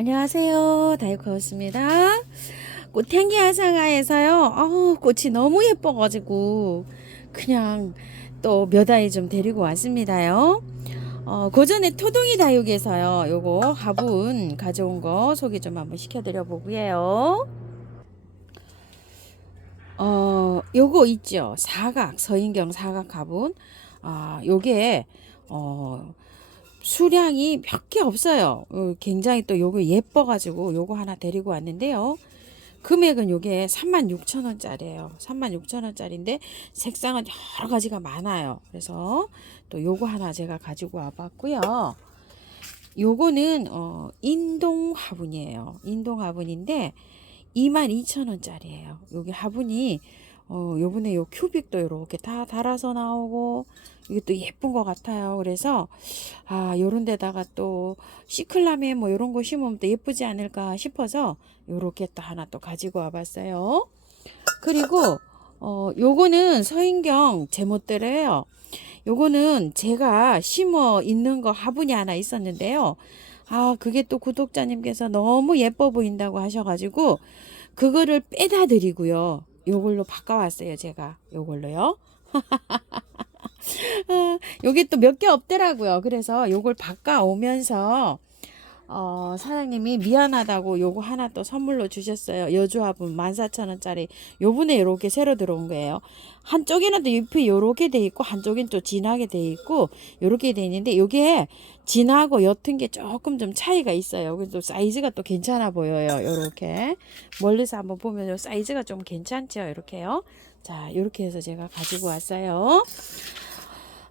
안녕하세요. 다이코였습니다. 꽃향기 하상가에서요. 어, 꽃이 너무 예뻐가지고 그냥 또 몇 아이 좀 데리고 왔습니다요. 어, 고전에 토동이 다육에서요. 요거 화분 가져온 거 소개 좀 한번 시켜드려 보고요. 어, 요거 있죠. 사각 서인경 사각 화분. 아, 요게 어. 수량이 몇 개 없어요. 어, 굉장히 또 요거 예뻐가지고 요거 하나 데리고 왔는데요. 금액은 요게 36,000원짜리예요. 36,000원짜리인데 색상은 여러 가지가 많아요. 그래서 또 요거 하나 제가 가지고 와봤고요. 요거는 어, 인동 화분이에요. 인동 화분인데 22,000원짜리예요. 여기 화분이 어, 요번에 요 큐빅도 이렇게 다 달아서 나오고 또 예쁜 것 같아요. 그래서 아 요런 데다가 또 시클라메 뭐 요런 거 심으면 또 예쁘지 않을까 싶어서 요렇게 또 하나 또 가지고 와봤어요. 그리고 어 요거는 서인경 제멋대로예요. 요거는 제가 심어 있는 거 화분이 하나 있었는데요. 아 그게 또 구독자님께서 너무 예뻐 보인다고 하셔가지고 그거를 빼다 드리고요. 요걸로 바꿔왔어요, 제가. 요걸로요. 아, 요게 또몇 개 없더라고요. 그래서 요걸 바꿔오면서, 어, 사장님이 미안하다고 요거 하나 또 선물로 주셨어요. 여주화분 14,000원짜리. 요번에 요렇게 새로 들어온 거예요. 한쪽에는 또 잎이 요렇게 돼 있고, 한쪽엔 또 진하게 돼 있고, 요렇게 돼 있는데, 요게 진하고 옅은 게 조금 좀 차이가 있어요. 그래서 사이즈가 또 괜찮아 보여요. 요렇게. 멀리서 한번 보면 요 사이즈가 좀 괜찮죠. 이렇게요. 자, 요렇게 해서 제가 가지고 왔어요.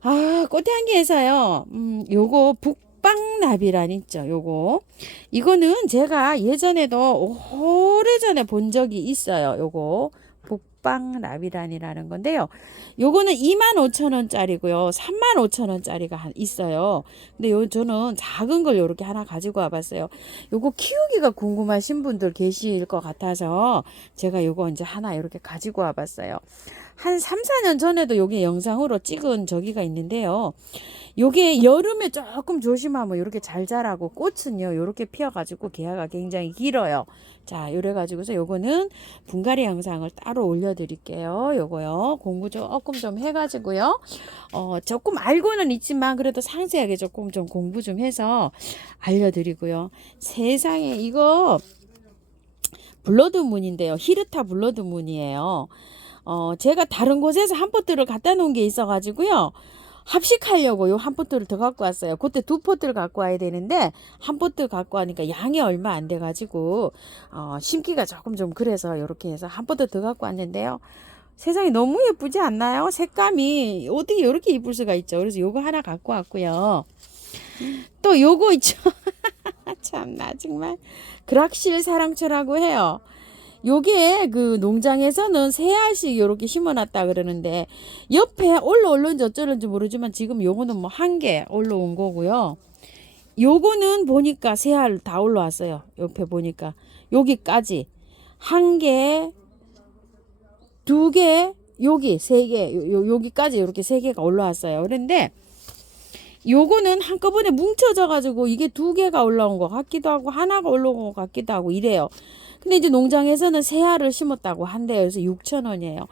아, 꽃향기에서요. 음, 요거 북 방나비란 있죠. 요거. 이거는 제가 예전에도 오래전에 본 적이 있어요. 요거. 북방나비란이라는 건데요. 요거는 25,000원짜리고요. 35,000원짜리가 있어요. 근데 요 저는 작은 걸 요렇게 하나 가지고 와 봤어요. 요거 키우기가 궁금하신 분들 계실 것 같아서 제가 요거 이제 하나 이렇게 가지고 와 봤어요. 한 3, 4년 전에도 요게 영상으로 찍은 저기가 있는데요. 요게 여름에 조금 조심하면 이렇게 잘 자라고 꽃은요 이렇게 피어가지고 개화가 굉장히 길어요. 자 요래가지고서 요거는 분갈이 영상을 따로 올려드릴게요. 요거요 공부 조금 좀 해가지고요. 어 조금 알고는 있지만 그래도 상세하게 조금 좀 공부 좀 해서 알려드리고요. 세상에 이거 블러드 문인데요. 히르타 블러드 문이에요. 어, 제가 다른 곳에서 한포트를 갖다 놓은 게 있어가지고요. 합식하려고 요 한 포트를 더 갖고 왔어요. 그때 두 포트를 갖고 와야 되는데 한 포트 갖고 와니까 양이 얼마 안 돼 가지고 어, 심기가 조금 좀 그래서 이렇게 해서 한 포트 더 갖고 왔는데요. 세상이 너무 예쁘지 않나요? 색감이 어떻게 이렇게 이쁠 수가 있죠. 그래서 요거 하나 갖고 왔고요. 또 요거 있죠. 참나 정말 그락실 사랑초라고 해요. 요게 그 농장에서는 세 알씩 요렇게 심어놨다 그러는데 옆에 올라올는지 어쩌는지 모르지만 지금 요거는 뭐 한 개 올라온 거고요. 요거는 보니까 세 알 다 올라왔어요. 옆에 보니까 여기까지 한 개, 두 개, 여기 세 개, 요, 요- 여기까지 이렇게 세 개가 올라왔어요. 그런데 요거는 한꺼번에 뭉쳐져 가지고 이게 두 개가 올라온 것 같기도 하고 하나가 올라온 것 같기도 하고 이래요. 근데 이제 농장에서는 새 알을 심었다고 한대요. 그래서 6천 원이에요.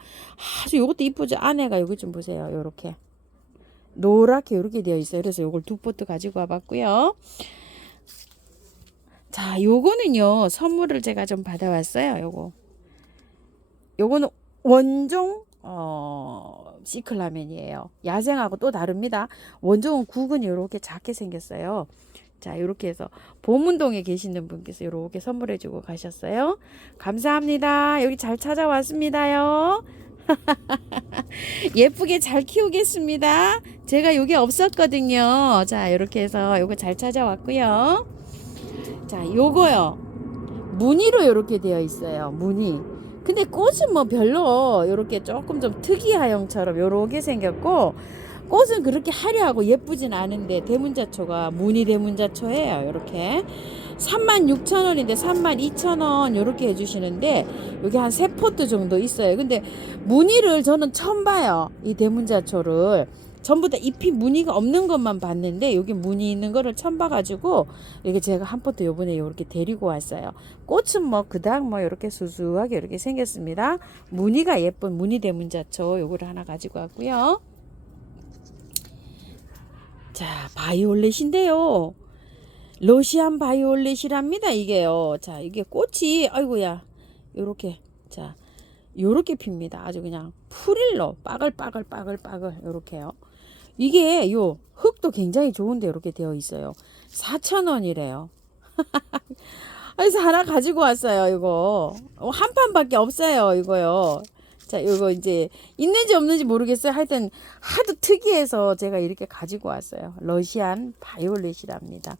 아주 요것도 이쁘죠. 안에가 여기 좀 보세요. 요렇게 노랗게 요렇게 되어 있어요. 그래서 요걸 두 포트 가지고 와 봤고요. 자, 요거는요 선물을 제가 좀 받아 왔어요. 요거 요거는 원종 어 시클라멘이에요. 야생하고 또 다릅니다. 원종은 국은 이렇게 작게 생겼어요. 자, 이렇게 해서 보문동에 계시는 분께서 이렇게 선물해 주고 가셨어요. 감사합니다. 여기 잘 찾아왔습니다요. 예쁘게 잘 키우겠습니다. 제가 여기 없었거든요. 자, 이렇게 해서 요거 잘 찾아왔고요. 자, 요거요. 무늬로 이렇게 되어 있어요. 무늬. 근데 꽃은 뭐 별로 이렇게 조금 좀 특이하형처럼 요렇게 생겼고 꽃은 그렇게 화려하고 예쁘진 않은데 대문자초가 무늬 대문자초예요. 이렇게 36,000원인데 32,000원 이렇게 해주시는데 여기 한 세 포트 정도 있어요. 근데 무늬를 저는 처음 봐요. 이 대문자초를 전부 다 잎이 무늬가 없는 것만 봤는데 여기 무늬 있는 거를 처음 봐가지고 이렇게 제가 한 포트 요번에 이렇게 데리고 왔어요. 꽃은 뭐 그닥 뭐 이렇게 수수하게 이렇게 생겼습니다. 무늬가 예쁜 무늬 대문자초 요거를 하나 가지고 왔고요. 자 바이올렛인데요. 러시안 바이올렛이랍니다 이게요. 자 이게 꽃이 아이고야 요렇게 자 요렇게 핍니다. 아주 그냥 풀일로 빠글빠글 빠글빠글 요렇게요. 이게 요 흙도 굉장히 좋은데 이렇게 되어 있어요. 4,000원이래요. 그래서 하나 가지고 왔어요, 이거. 어, 한 판밖에 없어요, 이거요. 자, 이거 이제 있는지 없는지 모르겠어요. 하여튼 하도 특이해서 제가 이렇게 가지고 왔어요. 러시안 바이올렛이랍니다.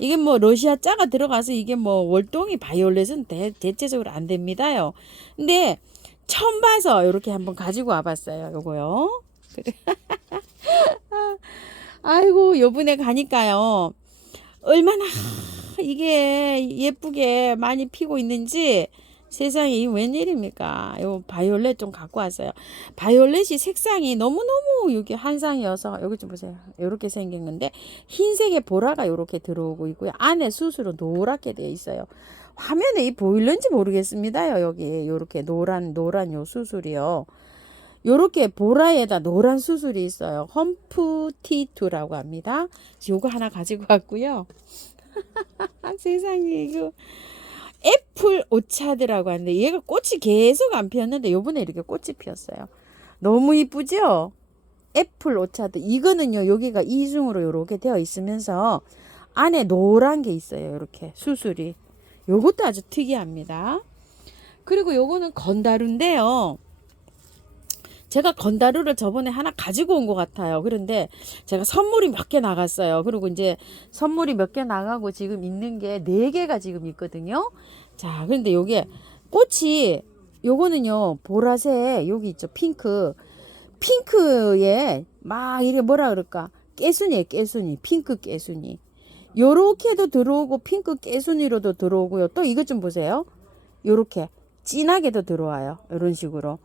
이게 뭐 러시아 자가 들어가서 이게 뭐 월동이 바이올렛은 대, 대체적으로 안 됩니다요. 근데 처음 봐서 이렇게 한번 가지고 와봤어요. 요거요. 아이고 요번에 가니까요. 얼마나 이게 예쁘게 많이 피고 있는지 세상에 이 웬일입니까? 요 바이올렛 좀 갖고 왔어요. 바이올렛이 색상이 너무너무 여기 한상이어서 여기 좀 보세요. 이렇게 생긴 건데 흰색의 보라가 이렇게 들어오고 있고요. 안에 숯으로 노랗게 되어 있어요. 화면에 이 보일는지 모르겠습니다요. 여기 요렇게 노란 노란 요 수술이요. 요렇게 보라에다 노란 수술이 있어요. 험프 T2라고 합니다. 요거 하나 가지고 왔고요. 세상에 이거 애플 오차드라고 하는데 얘가 꽃이 계속 안 피었는데 요번에 이렇게 꽃이 피었어요. 너무 이쁘죠? 애플 오차드 이거는요 여기가 이중으로 요렇게 되어 있으면서 안에 노란 게 있어요. 이렇게 수술이 요것도 아주 특이합니다. 그리고 요거는 건다루인데요. 제가 건다루를 저번에 하나 가지고 온 것 같아요. 그런데 제가 선물이 몇 개 나갔어요. 그리고 이제 선물이 몇 개 나가고 지금 있는 게 네 개가 지금 있거든요. 자, 그런데 요게 꽃이 요거는요 보라색 여기 있죠 핑크. 핑크에 막 이게 뭐라 그럴까? 깨순이에요 깨순이. 핑크 깨순이. 요렇게도 들어오고 핑크 깨순이로도 들어오고요. 또 이것 좀 보세요. 요렇게 진하게도 들어와요. 이런 식으로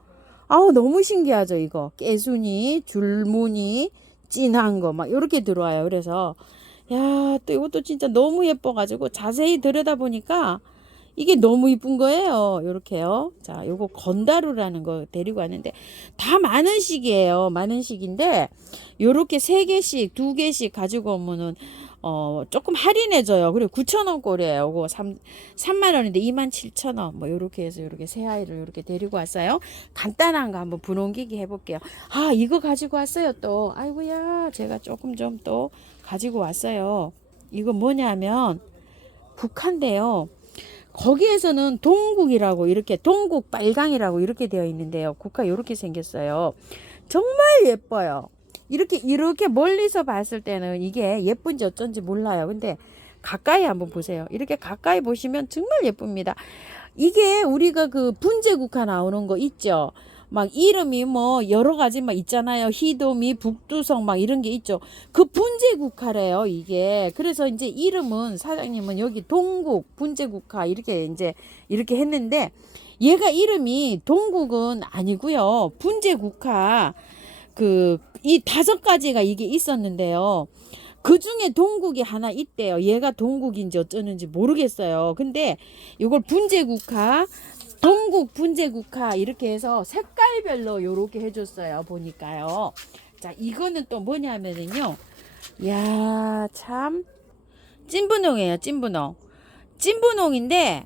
아우 너무 신기하죠 이거. 깨순이 줄무늬 진한 거 막 이렇게 들어와요. 그래서 야 또 이것도 진짜 너무 예뻐 가지고 자세히 들여다 보니까 이게 너무 이쁜 거예요. 요렇게요. 자 요거 건다루라는 거 데리고 왔는데 다 많은 식이에요. 많은 식인데 요렇게 세 개씩 두 개씩 가지고 오면은 어 조금 할인해줘요. 그리고 9,000원 꼴이에요. 요거 3, 3만 원인데 2만 7천 원뭐 요렇게 해서 요렇게 새 아이를 요렇게 데리고 왔어요. 간단한 거 한번 분홍기기 해볼게요. 아 이거 가지고 왔어요 또. 아이고야 제가 조금 좀 또 가지고 왔어요. 이거 뭐냐면 국화인데요 거기에서는 동국이라고 이렇게 동국 빨강이라고 이렇게 되어 있는데요 국화 이렇게 생겼어요 정말 예뻐요 이렇게 이렇게 멀리서 봤을 때는 이게 예쁜지 어쩐지 몰라요. 근데 가까이 한번 보세요. 이렇게 가까이 보시면 정말 예쁩니다. 이게 우리가 그 분재국화 나오는 거 있죠. 막 이름이 뭐 여러 가지 막 있잖아요. 희도미, 북두성 막 이런 게 있죠. 그 분재국화래요, 이게. 그래서 이제 이름은 사장님은 여기 동국 분재국화 이렇게 이제 이렇게 했는데 얘가 이름이 동국은 아니고요. 분재국화 그 이 다섯 가지가 이게 있었는데요. 그 중에 동국이 하나 있대요. 얘가 동국인지 어쩌는지 모르겠어요. 근데 이걸 분재국화, 동국 분재국화 이렇게 해서 색깔별로 요렇게 해줬어요. 보니까요. 자, 이거는 또 뭐냐면은요. 야, 참. 찐분홍이에요. 찐분홍. 찐분홍인데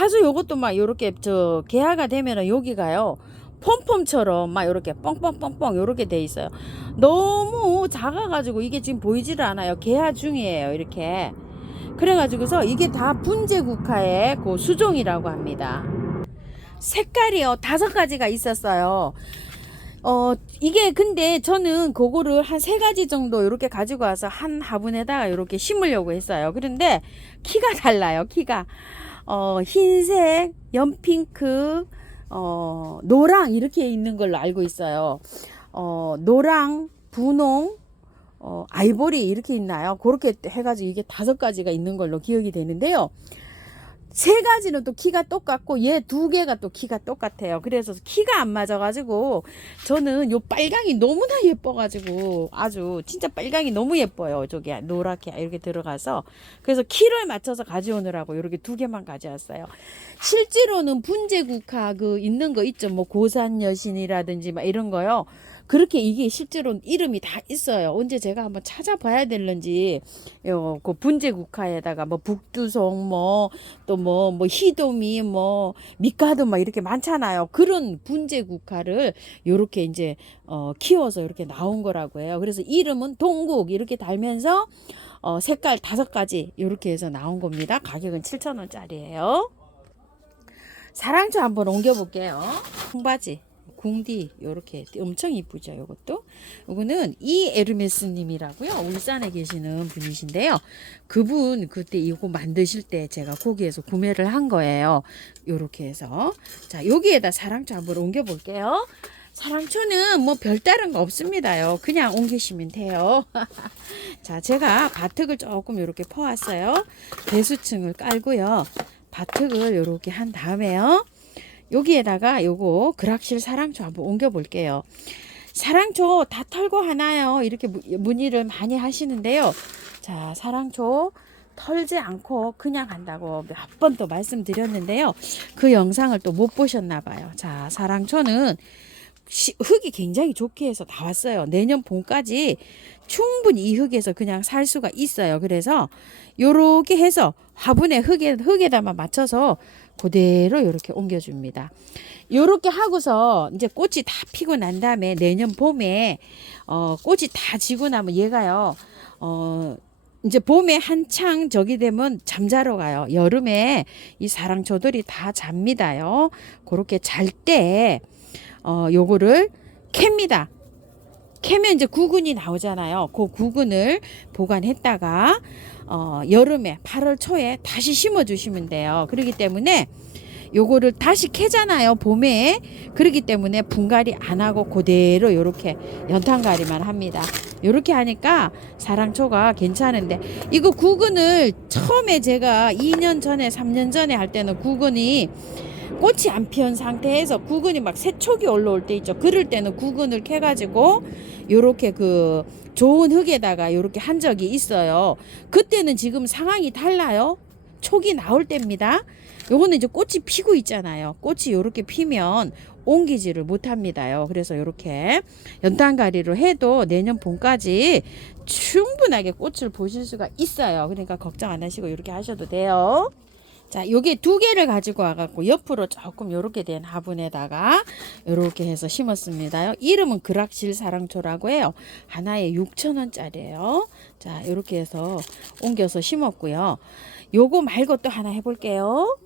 아주 요것도 막 요렇게 저 개화가 되면은 여기가요. 폼폼처럼 막 이렇게 뻥뻥뻥뻥 이렇게 돼 있어요. 너무 작아가지고 이게 지금 보이지를 않아요. 개화 중이에요. 이렇게. 그래가지고서 이게 다 분재국화의 그 수종이라고 합니다. 색깔이요 다섯 가지가 있었어요. 어 이게 근데 저는 그거를 한 세 가지 정도 이렇게 가지고 와서 한 화분에다가 이렇게 심으려고 했어요. 그런데 키가 달라요. 키가 어 흰색, 연핑크, 어, 노랑 이렇게 있는 걸로 알고 있어요. 어, 노랑, 분홍, 어, 아이보리 이렇게 있나요? 그렇게 해가지고 이게 다섯 가지가 있는 걸로 기억이 되는데요. 세 가지는 또 키가 똑같고 얘 두 개가 또 키가 똑같아요. 그래서 키가 안 맞아가지고 저는 요 빨강이 너무나 예뻐가지고 아주 진짜 빨강이 너무 예뻐요. 저기 노랗게 이렇게 들어가서 그래서 키를 맞춰서 가져오느라고 이렇게 두 개만 가져왔어요. 실제로는 분재국화 그 있는 거 있죠. 뭐 고산 여신이라든지 막 이런 거요. 그렇게 이게 실제로 이름이 다 있어요. 언제 제가 한번 찾아봐야 될런지 요, 그 분재국화에다가 뭐 북두송 뭐또 뭐 뭐 희도미 뭐 밑가도 막 이렇게 많잖아요. 그런 분재국화를 요렇게 이제 어 키워서 이렇게 나온 거라고 해요. 그래서 이름은 동국 이렇게 달면서 어 색깔 다섯 가지 요렇게 해서 나온 겁니다. 가격은 7,000원짜리예요. 사랑초 한번 옮겨 볼게요. 청바지 궁디 요렇게 엄청 이쁘죠 요것도? 요거는 이 에르메스 님이라고요. 울산에 계시는 분이신데요. 그분 그때 이거 만드실 때 제가 거기에서 구매를 한 거예요. 요렇게 해서. 자 여기에다 사랑초 한번 옮겨 볼게요. 사랑초는 뭐 별다른 거 없습니다요. 그냥 옮기시면 돼요. 자 제가 바특을 조금 요렇게 퍼왔어요. 배수층을 깔고요. 바특을 요렇게 한 다음에요 여기에다가 요거 그락실 사랑초 한번 옮겨 볼게요. 사랑초 다 털고 하나요? 이렇게 무- 문의를 많이 하시는데요. 자, 사랑초 털지 않고 그냥 한다고 몇 번 또 말씀드렸는데요. 그 영상을 또 못 보셨나 봐요. 자, 사랑초는 시- 흙이 굉장히 좋게 해서 나왔어요. 내년 봄까지 충분히 이 흙에서 그냥 살 수가 있어요. 그래서 요렇게 해서 화분에 흙에 흙에다만 맞춰서 그대로 이렇게 옮겨줍니다. 요렇게 하고서 이제 꽃이 다 피고 난 다음에 내년 봄에 어 꽃이 다 지고 나면 얘가요 어 이제 봄에 한창 저기 되면 잠자러 가요. 여름에 이 사랑초들이 다 잡니다요. 그렇게 잘 때 어 요거를 캡니다. 캐면 이제 구근이 나오잖아요. 그 구근을 보관했다가 어, 여름에 8월 초에 다시 심어 주시면 돼요. 그렇기 때문에 요거를 다시 캐잖아요. 봄에. 그렇기 때문에 분갈이 안 하고 그대로 요렇게 연탄갈이만 합니다. 요렇게 하니까 사랑초가 괜찮은데 이거 구근을 처음에 제가 2년 전에 3년 전에 할 때는 구근이 꽃이 안 피운 상태에서 구근이 막 새촉이 올라올 때 있죠. 그럴 때는 구근을 캐가지고 요렇게 그 좋은 흙에다가 요렇게 한 적이 있어요. 그때는 지금 상황이 달라요. 촉이 나올 때입니다. 요거는 이제 꽃이 피고 있잖아요. 꽃이 요렇게 피면 옮기지를 못합니다요. 그래서 요렇게 연탄가리로 해도 내년 봄까지 충분하게 꽃을 보실 수가 있어요. 그러니까 걱정 안 하시고 이렇게 하셔도 돼요. 자, 요게 두 개를 가지고 와갖고 옆으로 조금 요렇게 된 화분에다가 요렇게 해서 심었습니다. 이름은 그락실 사랑초라고 해요. 하나에 6,000원짜리예요. 자, 요렇게 해서 옮겨서 심었고요. 요거 말고 또 하나 해볼게요.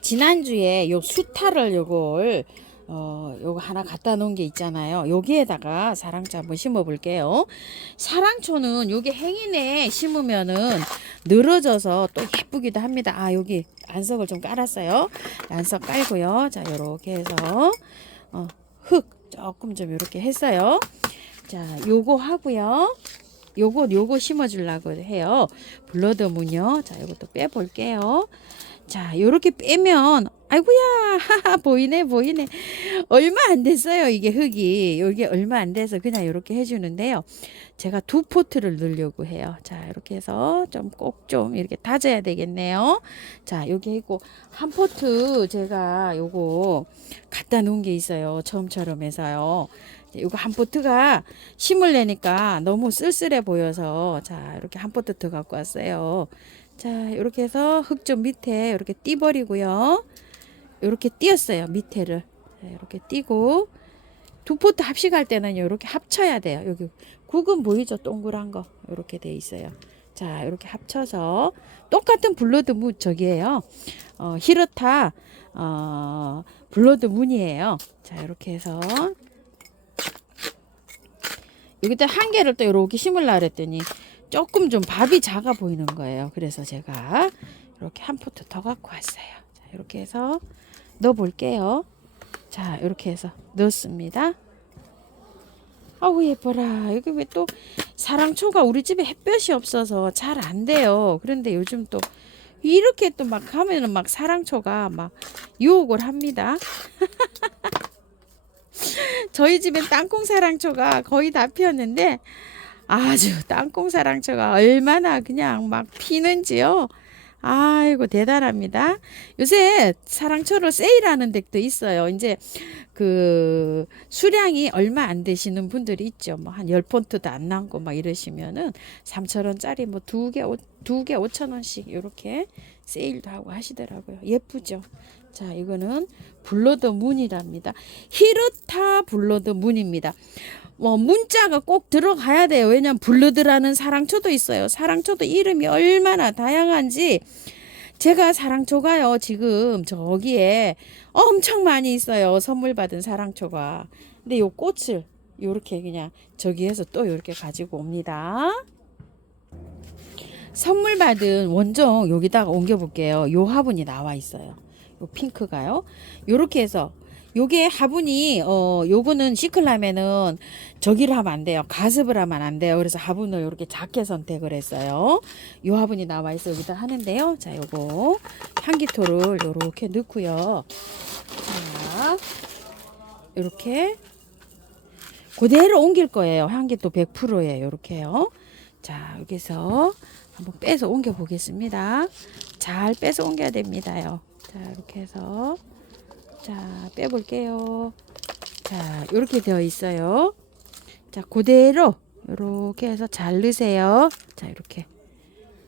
지난주에 요 수타를 요걸 어, 요거 하나 갖다 놓은 게 있잖아요. 여기에다가 사랑초 한번 심어 볼게요. 사랑초는 요게 행인에 심으면은 늘어져서 또 예쁘기도 합니다. 아, 여기 안석을 좀 깔았어요. 안석 깔고요. 자, 요렇게 해서 어, 흙 조금 좀 요렇게 했어요. 자, 요거 하고요. 요거 요거 심어 주려고 해요. 블러드문요. 자, 요것도 빼 볼게요. 자, 요렇게 빼면 아이고야, 하하, 보이네, 보이네. 얼마 안 됐어요, 이게 흙이. 이게 얼마 안 돼서 그냥 이렇게 해주는데요. 제가 두 포트를 넣으려고 해요. 자, 이렇게 해서 좀 꼭좀 이렇게 다져야 되겠네요. 자, 여기 있고, 한 포트 제가 요거 갖다 놓은 게 있어요. 처음처럼 해서요. 요거 한 포트가 심을래니까 너무 쓸쓸해 보여서 자, 이렇게 한 포트 더 갖고 왔어요. 자, 이렇게 해서 흙 좀 밑에 이렇게 띄버리고요. 이렇게 띄었어요. 밑에를. 자, 이렇게 띄고 두 포트 합식할 때는 이렇게 합쳐야 돼요. 여기 국은 보이죠? 동그란 거. 이렇게 돼 있어요. 자, 이렇게 합쳐서 똑같은 블러드 무 저기예요. 어, 히르타 어, 블러드 문이에요. 자, 이렇게 해서 여기다 한 개를 또 이렇게 심으려 그랬더니 조금 좀 밥이 작아 보이는 거예요. 그래서 제가 이렇게 한 포트 더 갖고 왔어요. 자, 이렇게 해서 넣어 볼게요. 자, 이렇게 해서 넣었습니다. 아우 예뻐라. 여기 왜 또 사랑초가 우리 집에 햇볕이 없어서 잘 안 돼요. 그런데 요즘 또 이렇게 또 막 하면은 막 사랑초가 막 유혹을 합니다. 저희 집엔 땅콩 사랑초가 거의 다 피었는데 아주 땅콩 사랑초가 얼마나 그냥 막 피는지요. 아이고 대단합니다. 요새 사랑초를 세일하는 덱도 있어요. 이제 그 수량이 얼마 안 되시는 분들이 있죠. 뭐한 10폰트도 안 남고 막 이러시면은 3,000원짜리 뭐 두 개, 두개 5,000원씩 이렇게 세일도 하고 하시더라고요. 예쁘죠? 자, 이거는 블러드 문이랍니다. 히르타 블러드 문입니다. 뭐 문자가 꼭 들어가야 돼요. 왜냐면 블러드라는 사랑초도 있어요. 사랑초도 이름이 얼마나 다양한지 제가 사랑초가요. 지금 저기에 엄청 많이 있어요. 선물 받은 사랑초가. 근데 요 꽃을 요렇게 그냥 저기에서 또 요렇게 가지고 옵니다. 선물 받은 원종 여기다가 옮겨 볼게요. 요 화분이 나와 있어요. 요 핑크가요. 요렇게 해서 요게 화분이 어 요거는 시클라면은 저기를 하면 안 돼요. 가습을 하면 안 돼요. 그래서 화분을 이렇게 작게 선택을 했어요. 요 화분이 나와 있어 여기다 하는데요. 자, 요거 향기토를 요렇게 넣고요. 자, 요렇게 그대로 옮길 거예요. 향기토 100%예요. 요렇게요. 자, 여기서 한번 빼서 옮겨 보겠습니다. 잘 빼서 옮겨야 됩니다요. 자, 이렇게 해서 자, 빼볼게요. 자, 이렇게 되어 있어요. 자, 그대로 이렇게 해서 잘 넣으세요. 자, 이렇게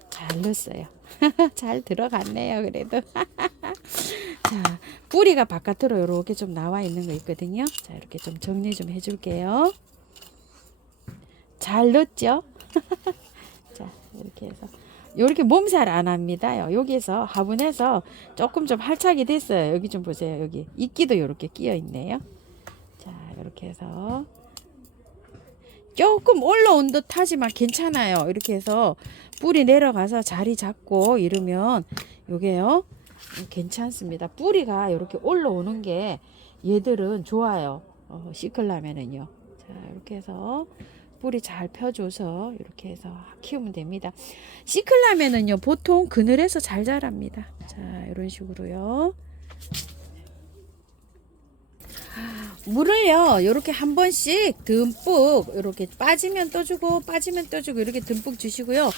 잘 넣었어요. 잘 들어갔네요. 그래도. 자, 뿌리가 바깥으로 이렇게 좀 나와 있는 거 있거든요. 자, 이렇게 좀 정리 좀 해줄게요. 잘 넣었죠? 자, 이렇게 해서. 이렇게 몸살 안 합니다요. 여기서 화분에서 조금 좀 할착이 됐어요. 여기 좀 보세요. 여기 이끼도 이렇게 끼어 있네요. 자, 이렇게 해서 조금 올라온 듯 하지만 괜찮아요. 이렇게 해서 뿌리 내려가서 자리 잡고 이러면 요게요. 괜찮습니다. 뿌리가 이렇게 올라오는 게 얘들은 좋아요. 어, 시클라면은요. 자, 이렇게 해서 뿌리 잘 펴줘서 이렇게 해서 키우면 됩니다. 시클라면은요 보통 그늘에서 잘 자랍니다. 자 이런 식으로요. 물을요 이렇게 한 번씩 듬뿍 이렇게 빠지면 또 주고 빠지면 또 주고 이렇게 듬뿍 주시고요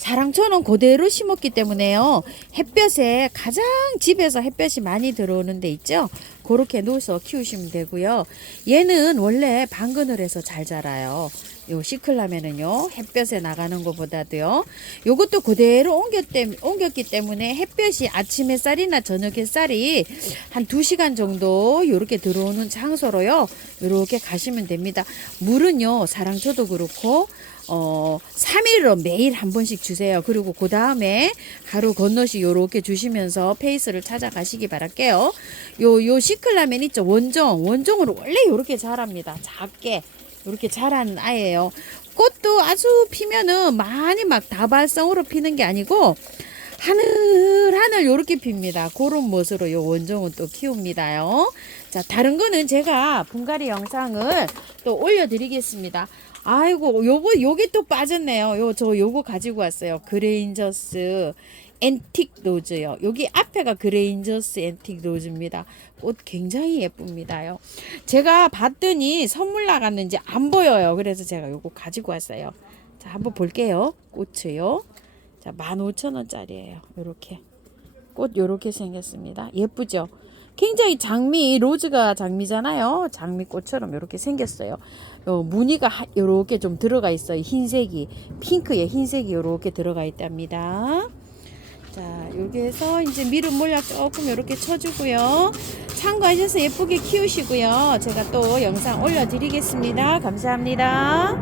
사랑초는 그대로 심었기 때문에요 햇볕에 가장 집에서 햇볕이 많이 들어오는 데 있죠 그렇게 놓아서 키우시면 되고요 얘는 원래 방그늘에서 잘 자라요 요 시클라면은요 햇볕에 나가는 것보다도요 요것도 그대로 옮겼 옮겼기 때문에 햇볕이 아침 햇살이나 저녁 햇살이 한 2시간 정도 요렇게 들어오는 장소로요 요렇게 가시면 됩니다. 물은요 사랑초도 그렇고 어 3일로 매일 한 번씩 주세요. 그리고 그 다음에 하루 건너씩 요렇게 주시면서 페이스를 찾아가시기 바랄게요. 요 요 시클라면 있죠? 원종 원종으로 원래 요렇게 자랍니다. 작게 이렇게 자라는 아이예요. 꽃도 아주 피면은 많이 막 다발성으로 피는 게 아니고 하늘 하늘 이렇게 핍니다. 그런 멋으로 요 원종은 또 키웁니다요. 자 다른 거는 제가 분갈이 영상을 또 올려드리겠습니다. 아이고 요거 요게 또 빠졌네요. 요 저 요거 가지고 왔어요. 그레인저스 앤틱 노즈요. 여기 앞에가 그레인저스 앤틱 노즈입니다. 꽃 굉장히 예쁩니다요. 제가 봤더니 선물 나갔는지 안 보여요. 그래서 제가 요거 가지고 왔어요. 자, 한번 볼게요. 꽃이요. 자, 15,000원짜리예요. 요렇게. 꽃 요렇게 생겼습니다. 예쁘죠? 굉장히 장미, 로즈가 장미잖아요. 장미꽃처럼 이렇게 생겼어요. 요 무늬가 이렇게 좀 들어가 있어요. 흰색이, 핑크에 흰색이 이렇게 들어가 있답니다. 자, 여기에서 이제 미름 몰약 조금 이렇게 쳐주고요. 참고하셔서 예쁘게 키우시고요. 제가 또 영상 올려드리겠습니다. 감사합니다.